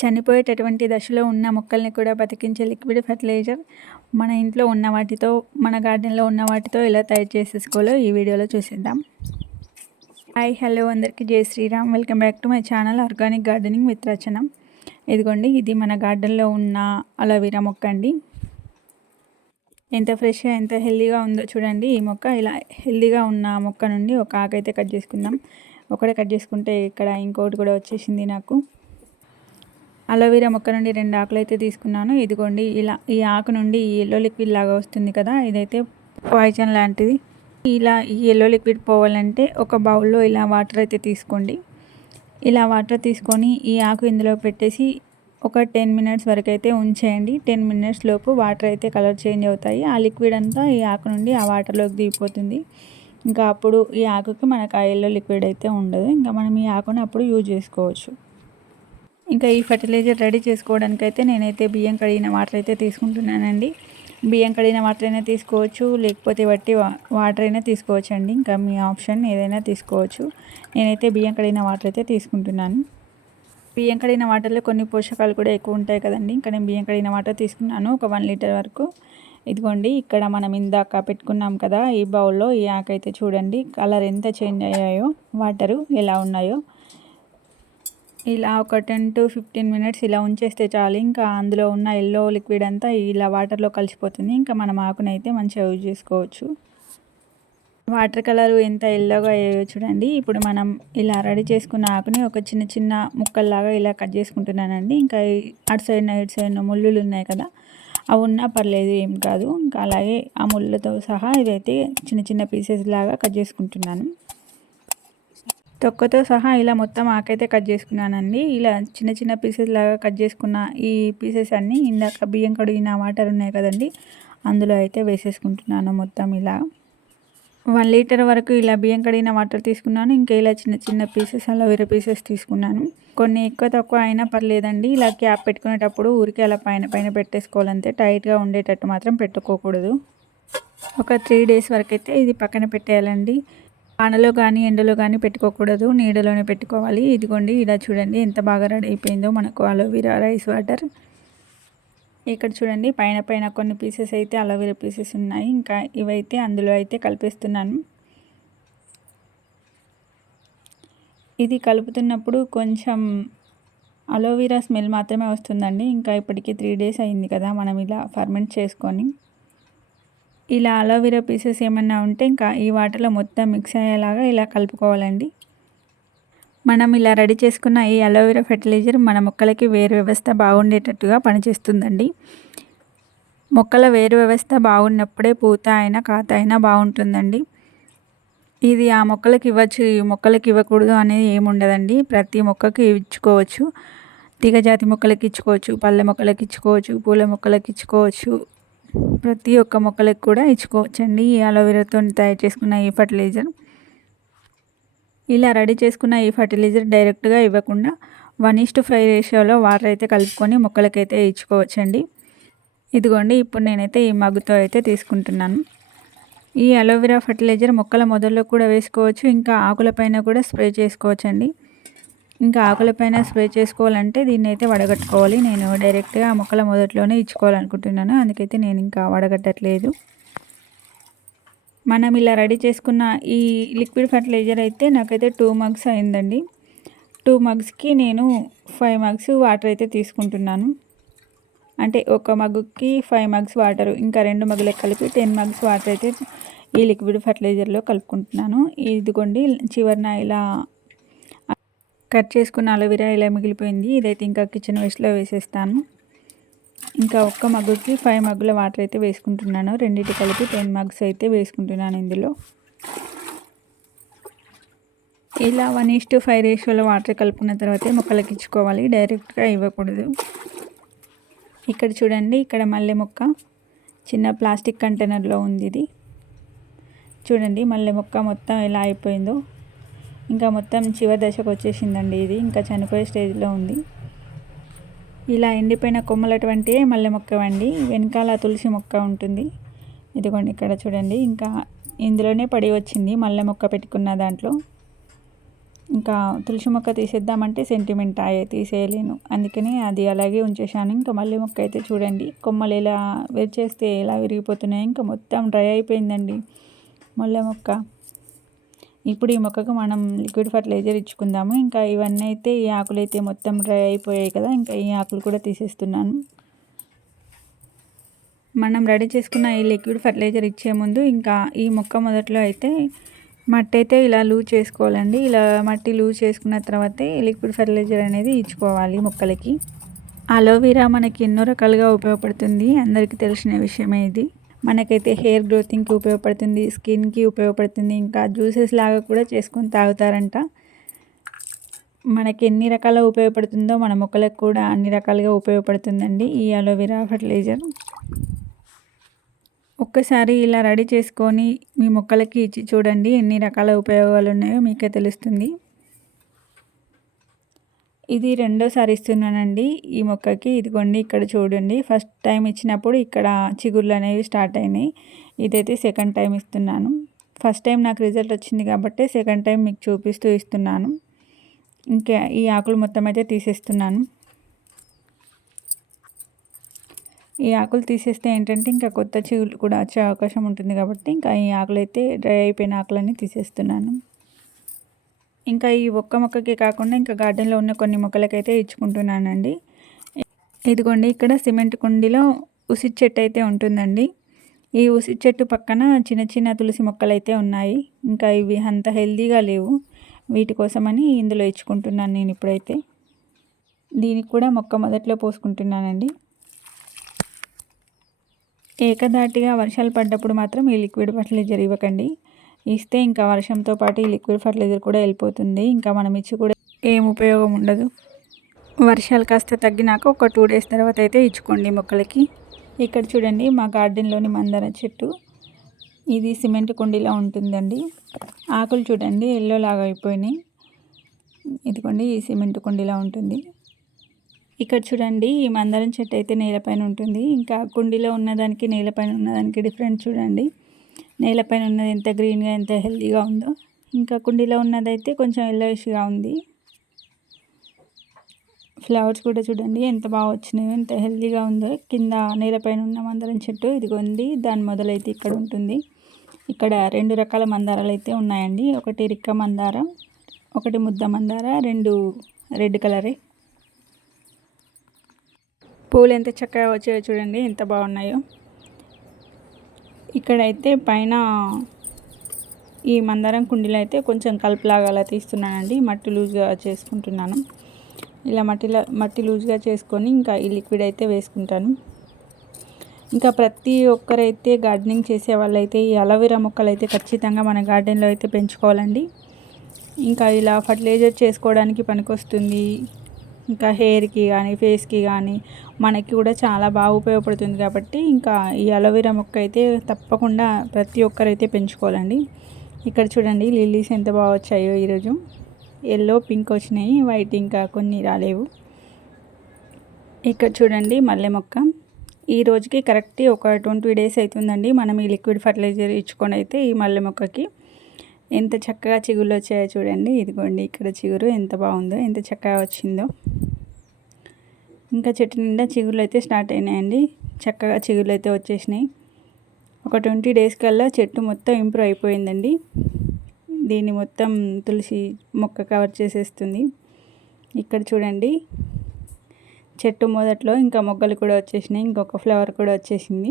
చనిపోయేటటువంటి దశలో ఉన్న మొక్కల్ని కూడా బతికించే లిక్విడ్ ఫర్టిలైజర్ మన ఇంట్లో ఉన్న వాటితో మన గార్డెన్లో ఉన్న వాటితో ఎలా తయారు చేసేసుకోవాలో ఈ వీడియోలో చూసేద్దాం. హాయ్ హలో అందరికీ జై Shriram. Welcome back to my channel organic gardening with Rachana. ఇదిగోండి ఇది మన గార్డెన్లో ఉన్న అలోవెరా మొక్క అండి. ఎంత ఫ్రెష్గా ఎంత హెల్దీగా ఉందో చూడండి. ఈ మొక్క ఇలా హెల్దీగా ఉన్న మొక్క నుండి ఒక ఆకైతే కట్ చేసుకుందాం. ఒకటే కట్ చేసుకుంటే ఇక్కడ ఇంకోటి కూడా వచ్చేసింది నాకు. అలోవెరా మొక్క నుండి రెండు ఆకులు అయితే తీసుకున్నాను. ఇదిగోండి ఇలా ఈ ఆకు నుండి ఈ ఎల్లో లిక్విడ్ లాగా వస్తుంది కదా ఇదైతే పాయిజన్ లాంటిది. ఇలా ఈ ఎల్లో లిక్విడ్ పోవాలంటే ఒక బౌల్లో ఇలా వాటర్ అయితే తీసుకోండి. ఇలా వాటర్ తీసుకొని ఈ ఆకు ఇందులో పెట్టేసి ఒక టెన్ మినిట్స్ వరకు అయితే ఉంచేయండి. టెన్ మినిట్స్ లోపు వాటర్ అయితే కలర్ చేంజ్ అవుతాయి. ఆ లిక్విడ్ అంతా ఈ ఆకు నుండి ఆ వాటర్లోకి దిగిపోతుంది. ఇంకా అప్పుడు ఈ ఆకుకి మనకు ఆ ఎల్లో లిక్విడ్ అయితే ఉండదు. ఇంకా మనం ఈ ఆకుని అప్పుడు యూజ్ చేసుకోవచ్చు. ఇంకా ఈ ఫర్టిలైజర్ రెడీ చేసుకోవడానికి అయితే నేనైతే బియ్యం కడిగిన వాటర్ అయితే తీసుకుంటున్నానండి. బియ్యం కడిగిన వాటర్ అయినా తీసుకోవచ్చు లేకపోతే బట్టి వాటర్ అయినా తీసుకోవచ్చు అండి ఇంకా మీ ఆప్షన్ ఏదైనా తీసుకోవచ్చు. నేనైతే బియ్యం కడిగిన వాటర్ అయితే తీసుకుంటున్నాను. బియ్యం కడిగిన వాటర్లో కొన్ని పోషకాలు కూడా ఎక్కువ ఉంటాయి కదండి. ఇంకా నేను బియ్యం కడిగిన వాటర్ తీసుకున్నాను ఒక వన్ లీటర్ వరకు. ఇదిగోండి ఇక్కడ మనం ఇందాక పెట్టుకున్నాం కదా ఈ బౌల్లో ఈ ఆకైతే చూడండి కలర్ ఎంత చేంజ్ అయ్యాయో వాటరు ఎలా ఉన్నాయో. ఇలా ఒక టెన్ టు ఫిఫ్టీన్ మినిట్స్ ఇలా ఉంచేస్తే చాలు. ఇంకా అందులో ఉన్న ఎల్లో లిక్విడ్ అంతా ఇలా వాటర్లో కలిసిపోతుంది. ఇంకా మనం ఆకునైతే మంచిగా యూజ్ చేసుకోవచ్చు. వాటర్ కలర్ ఎంత ఎల్లోగా అయ్యాయో చూడండి. ఇప్పుడు మనం ఇలా రెడీ చేసుకున్న ఆకుని ఒక చిన్న చిన్న ముక్కల్లాగా ఇలా కట్ చేసుకుంటున్నానండి. ఇంకా అటు సైడ్ ఇటు సైడ్ ముళ్ళులు ఉన్నాయి కదా అవి ఉన్నా పర్లేదు ఏం కాదు. ఇంకా అలాగే ఆ ముళ్ళతో సహా ఇదైతే చిన్న చిన్న పీసెస్ లాగా కట్ చేసుకుంటున్నాను. తొక్కతో సహా ఇలా మొత్తం ఆకైతే కట్ చేసుకున్నానండి. ఇలా చిన్న చిన్న పీసెస్ లాగా కట్ చేసుకున్న ఈ పీసెస్ అన్నీ ఇందాక బియ్యం కడిగిన వాటర్ ఉన్నాయి కదండి అందులో అయితే వేసేసుకుంటున్నాను మొత్తం ఇలా. వన్ లీటర్ వరకు ఇలా బియ్యం కడిగిన వాటర్ తీసుకున్నాను ఇంకా ఇలా చిన్న చిన్న పీసెస్ అలోవెరా పీసెస్ తీసుకున్నాను. కొన్ని ఎక్కువ తక్కువ అయినా పర్లేదండి. ఇలా క్యాప్ పెట్టుకునేటప్పుడు ఊరికే అలా పైన పైన పెట్టేసుకోవాలంతే టైట్గా ఉండేటట్టు మాత్రం పెట్టుకోకూడదు. ఒక త్రీ డేస్ వరకు అయితే ఇది పక్కన పెట్టేయాలండి. వానలో కానీ ఎండలో కానీ పెట్టుకోకూడదు. నీడలోనే పెట్టుకోవాలి. ఇదిగోండి ఇలా చూడండి. ఎంత బాగా రెడీ అయిపోయిందో మనకు అలోవీరా రైస్ వాటర్. ఇక్కడ చూడండి పైన పైన కొన్ని పీసెస్ అయితే అలోవీరా పీసెస్ ఉన్నాయి. ఇంకా ఇవైతే అందులో అయితే కలిపేస్తున్నాను. ఇది కలుపుతున్నప్పుడు కొంచెం అలోవీరా స్మెల్ మాత్రమే వస్తుందండి. ఇంకా ఇప్పటికీ త్రీ డేస్ అయింది కదా మనం ఇలా ఫర్మెంట్ చేసుకొని. ఇలా అలోవెరా పీసెస్ ఏమన్నా ఉంటే ఇంకా ఈ వాటర్లో మొత్తం మిక్స్ అయ్యేలాగా ఇలా కలుపుకోవాలండి. మనం ఇలా రెడీ చేసుకున్న ఈ అలోవెరా ఫెర్టిలైజర్ మన మొక్కలకి వేరు వ్యవస్థ బాగుండేటట్టుగా పనిచేస్తుందండి. మొక్కల వేరు వ్యవస్థ బాగున్నప్పుడే పూత అయినా కాత అయినా బాగుంటుందండి. ఇది ఆ మొక్కలకి ఇవ్వచ్చు ఈ మొక్కలకి ఇవ్వకూడదు అనేది ఏముండదండి ప్రతి మొక్కకి ఇచ్చుకోవచ్చు. తీగజాతి మొక్కలకి ఇచ్చుకోవచ్చు పళ్ళ మొక్కలకి ఇచ్చుకోవచ్చు పూల మొక్కలకి ఇచ్చుకోవచ్చు. ప్రతి ఒక్క మొక్కలకు కూడా ఇచ్చుకోవచ్చండి. ఈ అలోవెరాతో తయారు చేసుకున్న ఈ ఫర్టిలైజర్ ఇలా రెడీ చేసుకున్న ఈ ఫర్టిలైజర్ డైరెక్ట్గా ఇవ్వకుండా వన్ ఈస్ట్ ఫైవ్ రేషియోలో వాటర్ అయితే కలుపుకొని మొక్కలకైతే ఇచ్చుకోవచ్చండి. ఇదిగోండి ఇప్పుడు నేనైతే ఈ మగ్గుతో అయితే తీసుకుంటున్నాను. ఈ అలోవెరా ఫర్టిలైజర్ మొక్కల మొదల్లో కూడా వేసుకోవచ్చు ఇంకా ఆకులపైన కూడా స్ప్రే చేసుకోవచ్చండి. ఇంకా ఆకులపైన స్ప్రే చేసుకోవాలంటే దీన్ని అయితే వడగట్టుకోవాలి. నేను డైరెక్ట్గా మొక్కల మొదట్లోనే ఇచ్చుకోవాలనుకుంటున్నాను. అందుకైతే నేను ఇంకా వడగట్టట్లేదు. మనం ఇలా రెడీ చేసుకున్న ఈ లిక్విడ్ ఫర్టిలైజర్ అయితే నాకైతే టూ మగ్స్ అయిందండి. టూ మగ్స్కి నేను ఫైవ్ మగ్స్ వాటర్ అయితే తీసుకుంటున్నాను. అంటే ఒక మగ్గుకి ఫైవ్ మగ్స్ వాటర్ ఇంకా రెండు మగ్గులకు కలిపి టెన్ మగ్స్ వాటర్ అయితే ఈ లిక్విడ్ ఫర్టిలైజర్లో కలుపుకుంటున్నాను. ఇదిగోండి చివరిన ఇలా కట్ చేసుకున్న అలోవెరా ఇలా మిగిలిపోయింది. ఇదైతే ఇంకా కిచెన్ వేస్ట్లో వేసేస్తాను. ఇంకా ఒక్క మగ్గుకి ఫైవ్ మగ్గుల వాటర్ అయితే వేసుకుంటున్నాను. రెండింటి కలిపి టెన్ మగ్స్ అయితే వేసుకుంటున్నాను ఇందులో. ఇలా వన్ ఈస్ టు ఫైవ్ రేషియోలో వాటర్ కలుపుకున్న తర్వాత మొక్కలకి ఇచ్చుకోవాలి. డైరెక్ట్గా ఇవ్వకూడదు. ఇక్కడ చూడండి ఇక్కడ మల్లె మొక్క చిన్న ప్లాస్టిక్ కంటైనర్లో ఉంది ఇది. చూడండి మల్లె మొక్క మొత్తం ఎలా అయిపోయిందో. ఇంకా మొత్తం చివరి దశకు వచ్చేసిందండి ఇది. ఇంకా చనిపోయే స్టేజ్లో ఉంది. ఇలా ఎండిపోయిన కొమ్మలు అటువంటి మల్లె మొక్క అండి వెనకాల తులసి మొక్క ఉంటుంది. ఇదిగోండి ఇక్కడ చూడండి. ఇంకా ఇందులోనే పడి వచ్చింది మల్లె మొక్క పెట్టుకున్న దాంట్లో. ఇంకా తులసి మొక్క తీసేద్దామంటే సెంటిమెంట్ అయ్యే తీసేయలేను. అందుకని అది అలాగే ఉంచేశాను. ఇంకా మల్లె మొక్క అయితే చూడండి. కొమ్మలు ఎలా విరిచేస్తే ఎలా విరిగిపోతున్నాయి ఇంకా మొత్తం డ్రై అయిపోయిందండి మల్లె మొక్క. ఇప్పుడు ఈ మొక్కకు మనం లిక్విడ్ ఫర్టిలైజర్ ఇచ్చుకుందాము. ఇంకా ఇవన్నీ అయితే ఈ ఆకులు అయితే మొత్తం డ్రై అయిపోయాయి కదా ఇంకా ఈ ఆకులు కూడా తీసేస్తున్నాను. మనం రెడీ చేసుకున్న ఈ లిక్విడ్ ఫర్టిలైజర్ ఇచ్చే ముందు ఇంకా ఈ మొక్క మొదట్లో అయితే మట్టి అయితే ఇలా లూజ్ చేసుకోవాలండి. ఇలా మట్టి లూజ్ చేసుకున్న తర్వాతే లిక్విడ్ ఫర్టిలైజర్ అనేది ఇచ్చుకోవాలి మొక్కలకి. అలోవెరా మనకి ఎన్నో రకాలుగా ఉపయోగపడుతుంది. అందరికీ తెలిసిన విషయమే ఇది. మనకైతే హెయిర్ గ్రోతింగ్కి ఉపయోగపడుతుంది స్కిన్కి ఉపయోగపడుతుంది ఇంకా జ్యూసెస్ లాగా కూడా చేసుకొని తాగుతారంట. మనకి ఎన్ని రకాల ఉపయోగపడుతుందో మన మొక్కలకు కూడా అన్ని రకాలుగా ఉపయోగపడుతుందండి ఈ అలోవెరా ఫర్టిలైజర్. ఒక్కసారి ఇలా రెడీ చేసుకొని మీ మొక్కలకి ఇచ్చి చూడండి ఎన్ని రకాల ఉపయోగాలు ఉన్నాయో మీకే తెలుస్తుంది. ఇది రెండోసారి ఇస్తున్నానండి. ఈ మొక్కకి ఇదిగోండి ఇక్కడ చూడండి. ఫస్ట్ టైం ఇచ్చినప్పుడు ఇక్కడ చిగుళ్ళు అనేవి స్టార్ట్ అయినాయి. ఇదైతే సెకండ్ టైం ఇస్తున్నాను. ఫస్ట్ టైం నాకు రిజల్ట్ వచ్చింది కాబట్టి సెకండ్ టైం మీకు చూపిస్తూ ఇస్తున్నాను. ఇంకా ఈ ఆకులు మొత్తం అయితే తీసేస్తున్నాను. ఈ ఆకులు తీసేస్తే ఏంటంటే ఇంకా కొత్త చిగులు కూడా వచ్చే అవకాశం ఉంటుంది కాబట్టి ఇంకా ఈ ఆకులు అయితే డ్రై అయిపోయిన ఆకులన్నీ తీసేస్తున్నాను. ఇంకా ఈ ఒక్క మొక్కకి కాకుండా ఇంకా గార్డెన్లో ఉన్న కొన్ని మొక్కలకైతే ఇచ్చుకుంటున్నానండి. ఇదిగోండి ఇక్కడ సిమెంట్ కుండీలో ఉసి చెట్టు అయితే ఉంటుందండి. ఈ ఉసి చెట్టు పక్కన చిన్న చిన్న తులసి మొక్కలు అయితే ఉన్నాయి. ఇంకా ఇవి అంత హెల్దీగా లేవు. వీటి కోసమని ఇందులో ఇచ్చుకుంటున్నాను నేను ఇప్పుడైతే. దీనికి కూడా మొక్క మొదట్లో పోసుకుంటున్నానండి. ఏకధాటిగా వర్షాలు పడ్డప్పుడు మాత్రం ఈ లిక్విడ్ ఫర్టిలైజర్ ఇవ్వకండి. ఇస్తే ఇంకా వర్షంతో పాటు ఈ లిక్విడ్ ఫర్టిలైజర్ కూడా వెళ్ళిపోతుంది. ఇంకా మనం ఇచ్చి కూడా ఏం ఉపయోగం ఉండదు. వర్షాలు కాస్త తగ్గినాక ఒక టూ డేస్ తర్వాత అయితే ఇచ్చుకోండి మొక్కలకి. ఇక్కడ చూడండి మా గార్డెన్లోని మందార చెట్టు. ఇది సిమెంట్ కుండీలా ఉంటుందండి. ఆకులు చూడండి ఎల్లో లాగా అయిపోయినాయి. ఇదిగోండి ఈ సిమెంట్ కుండీలా ఉంటుంది. ఇక్కడ చూడండి ఈ మందారం చెట్టు అయితే నేలపైన ఉంటుంది. ఇంకా కుండీలో ఉన్నదానికి నేలపైన ఉన్నదానికి డిఫరెంట్ చూడండి. నేలపైన ఉన్నది ఎంత గ్రీన్గా ఎంత హెల్తీగా ఉందో. ఇంకా కుండీలో ఉన్నదైతే కొంచెం ఎల్లోయిష్గా ఉంది. ఫ్లవర్స్ కూడా చూడండి ఎంత బాగా వచ్చినాయో ఎంత హెల్తీగా ఉందో. కింద నేలపైన ఉన్న మందారం చెట్టు ఇదిగోండి. దాని మొదలైతే ఇక్కడ ఉంటుంది. ఇక్కడ రెండు రకాల మందారాలు అయితే ఉన్నాయండి. ఒకటి రిక్క మందారం ఒకటి ముద్ద మందార రెండు రెడ్ కలరే. పూలు ఎంత చక్కగా వచ్చాయో చూడండి ఎంత బాగున్నాయో. ఇక్కడైతే పైన ఈ మందారం కుండీలో అయితే కొంచెం కలుపులాగా అలా తీస్తున్నానండి. మట్టి లూజ్గా చేసుకుంటున్నాను. ఇలా మట్టిలో మట్టి లూజ్గా చేసుకొని ఇంకా ఈ లిక్విడ్ అయితే వేసుకుంటాను. ఇంకా ప్రతి ఒక్కరైతే గార్డెనింగ్ చేసే వాళ్ళైతే ఈ అలవీరా మొక్కలు అయితే ఖచ్చితంగా మన గార్డెన్లో అయితే పెంచుకోవాలండి. ఇంకా ఇలా ఫర్టిలైజర్ చేసుకోవడానికి పనికొస్తుంది. ఇంకా హెయిర్కి కానీ ఫేస్కి కానీ మనకి కూడా చాలా బాగా ఉపయోగపడుతుంది కాబట్టి ఇంకా ఈ అలోవెరా మొక్క అయితే తప్పకుండా ప్రతి ఒక్కరైతే పెంచుకోవాలండి. ఇక్కడ చూడండి లిల్లీస్ ఎంత బాగా వచ్చాయో ఈరోజు. ఎల్లో పింక్ వచ్చినాయి వైట్ ఇంకా కొన్ని రాలేవు. ఇక్కడ చూడండి మల్లె మొక్క. ఈ రోజుకి కరెక్ట్ ఒక ట్వంటీ డేస్ అవుతుందండి మనం ఈ లిక్విడ్ ఫర్టిలైజర్ ఇచ్చుకొని అయితే ఈ మల్లె మొక్కకి. ఎంత చక్కగా చిగుళ్ళు వచ్చాయో చూడండి. ఇదిగోండి ఇక్కడ చిగురు ఎంత బాగుందో ఎంత చక్కగా వచ్చిందో. ఇంకా చెట్టు నిండా చిగుళ్ళు అయితే స్టార్ట్ అయినాయండి. చక్కగా చిగుళ్ళు అయితే వచ్చేసినాయి. ఒక ట్వంటీ డేస్ కల్లా చెట్టు మొత్తం ఇంప్రూవ్ అయిపోయిందండి. దీన్ని మొత్తం తులసి మొక్క కవర్ చేసేస్తుంది. ఇక్కడ చూడండి చెట్టు మొదట్లో ఇంకా మొగ్గలు కూడా వచ్చేసినాయి. ఇంకొక ఫ్లవర్ కూడా వచ్చేసింది.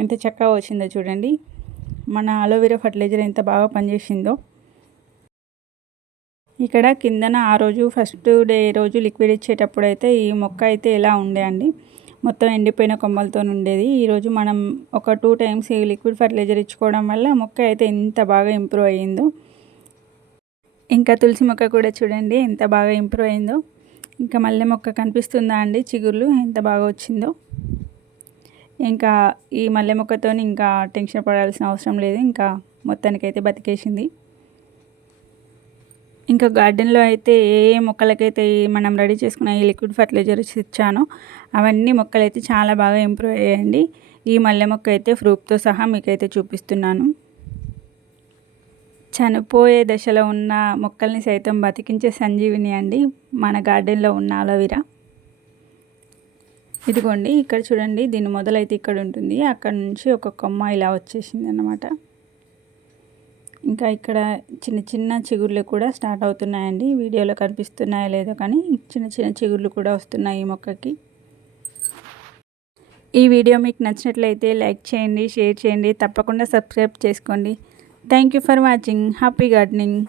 ఎంత చక్కగా వచ్చిందో చూడండి. మన అలోవెరా ఫర్టిలైజర్ ఎంత బాగా పనిచేసిందో. ఇక్కడ కిందన ఆ రోజు ఫస్ట్ డే రోజు లిక్విడ్ ఇచ్చేటప్పుడు అయితే ఈ మొక్క అయితే ఎలా ఉండే అండి? మొత్తం ఎండిపోయిన కొమ్మలతో ఉండేది. ఈరోజు మనం ఒక టూ టైమ్స్ ఈ లిక్విడ్ ఫర్టిలైజర్ ఇచ్చుకోవడం వల్ల మొక్క అయితే ఎంత బాగా ఇంప్రూవ్ అయ్యిందో ఇంకా తులసి మొక్క కూడా చూడండి ఎంత బాగా ఇంప్రూవ్ అయిందో. ఇంకా మల్లె మొక్క కనిపిస్తుందా అండి? చిగుర్లు ఎంత బాగా వచ్చిందో. ఇంకా ఈ మల్లె మొక్కతో ఇంకా టెన్షన్ పడాల్సిన అవసరం లేదు. ఇంకా మొత్తానికైతే బతికేసింది. ఇంకా గార్డెన్లో అయితే ఏ ఏ మొక్కలకైతే మనం రెడీ చేసుకున్న ఈ లిక్విడ్ ఫర్టిలైజర్ ఇచ్చానో అవన్నీ మొక్కలైతే చాలా బాగా ఇంప్రూవ్ అయ్యాయండి. ఈ మల్లె మొక్క అయితే ప్రూఫ్తో సహా మీకైతే చూపిస్తున్నాను. చనిపోయే దశలో ఉన్న మొక్కల్ని సైతం బతికించే సంజీవిని అండి మన గార్డెన్లో ఉన్న అలోవీరా. ఇదిగోండి ఇక్కడ చూడండి దీని మొదలైతే ఇక్కడ ఉంటుంది. అక్కడ నుంచి ఒక కొమ్మ ఇలా వచ్చేసింది అన్నమాట. ఇంకా ఇక్కడ చిన్న చిన్న చిగుర్లు కూడా స్టార్ట్ అవుతున్నాయండి. వీడియోలో కనిపిస్తున్నాయో లేదో కానీ చిన్న చిన్న చిగుర్లు కూడా వస్తున్నాయి ఈ మొక్కకి. ఈ వీడియో మీకు నచ్చినట్లయితే లైక్ చేయండి షేర్ చేయండి తప్పకుండా సబ్స్క్రైబ్ చేసుకోండి. Thank you for watching. Happy gardening.